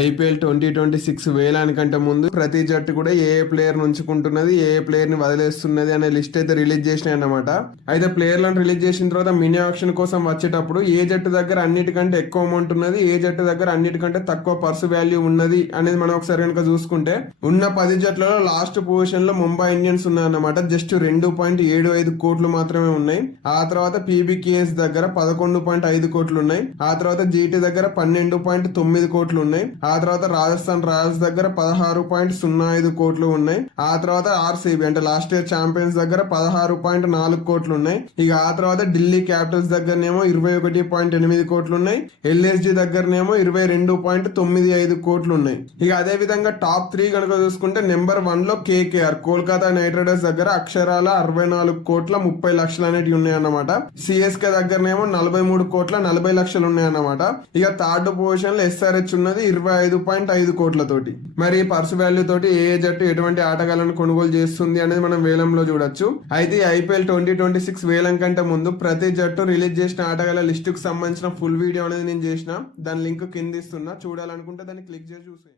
IPL twenty twenty six వేయడానికంటే ముందు ప్రతి జట్టు కూడా ఏ ప్లేయర్ ఉంచుకుంటున్నది ఏ ఏ ప్లేయర్ని వదిలేస్తున్నది అనే లిస్ట్ అయితే రిలీజ్ చేసినాయి అన్నమాట. అయితే ప్లేయర్లను రిలీజ్ చేసిన తర్వాత మినీ ఆప్షన్ కోసం వచ్చేటప్పుడు ఏ జట్టు దగ్గర అన్నిటికంటే ఎక్కువ అమౌంట్ ఉన్నది ఏ జట్టు దగ్గర అన్నిటికంటే తక్కువ పర్సు వాల్యూ ఉన్నది అనేది మనం ఒకసారి కనుక చూసుకుంటే ఉన్న పది జట్లలో లాస్ట్ పొజిషన్లో ముంబై ఇండియన్స్ ఉన్నాయన్నమాట. జస్ట్ రెండు పాయింట్ ఏడు ఐదు కోట్లు మాత్రమే ఉన్నాయి. ఆ తర్వాత పీబీకేఎస్ దగ్గర పదకొండు పాయింట్ ఐదు కోట్లు ఉన్నాయి. ఆ తర్వాత జీటీ దగ్గర పన్నెండు పాయింట్ తొమ్మిది కోట్లు ఉన్నాయి. ఆ తర్వాత రాజస్థాన్ రాయల్స్ దగ్గర పదహారు పాయింట్ సున్నా ఐదు కోట్లు ఉన్నాయి. ఆ తర్వాత ఆర్సీబీ అంటే లాస్ట్ ఇయర్ ఛాంపియన్స్ దగ్గర పదహారు పాయింట్ నాలుగు కోట్లు ఉన్నాయి. ఇక ఆ తర్వాత ఢిల్లీ క్యాపిటల్స్ దగ్గరనేమో ఇరవై ఒకటి పాయింట్ ఎనిమిది కోట్లు ఉన్నాయి. ఎల్ఎస్జి దగ్గరనేమో ఇరవై రెండు పాయింట్ తొమ్మిది ఐదు కోట్లు ఉన్నాయి. ఇక అదే విధంగా టాప్ త్రీ కనుక చూసుకుంటే నెంబర్ వన్లో కేకేఆర్ కోల్కతా నైట్ రైడర్స్ దగ్గర అక్షరాల అరవై నాలుగు కోట్ల ముప్పై లక్షలు అనేటివి ఉన్నాయన్నమాట. సిఎస్కే దగ్గరనేమో నలభై మూడు కోట్ల నలభై లక్షలు ఉన్నాయన్నమాట. ఇక థర్డ్ పొజిషన్లో ఎస్ఆర్హెచ్ ఉన్నది ఇరవై ఐదు పాయింట్ ఐదు కోట్లతోటి. మరి పర్సు వాల్యూ తోటి ఏ ఏ జట్టు ఎటువంటి ఆటగాళ్ళను కొనుగోలు చేస్తుంది అనేది మనం వేలంలో చూడొచ్చు. అయితే ఐపీఎల్ ట్వంటీ ట్వంటీ సిక్స్ వేలం కంటే ముందు ప్రతి జట్టు రిలీజ్ చేసిన ఆటగాళ్ళ లిస్టుకు సంబంధించిన ఫుల్ వీడియో అనేది నేను చేసిన. దాని లింక్ కింద ఇస్తున్నా. చూడాలనుకుంటే దాన్ని క్లిక్ చేసి చూసే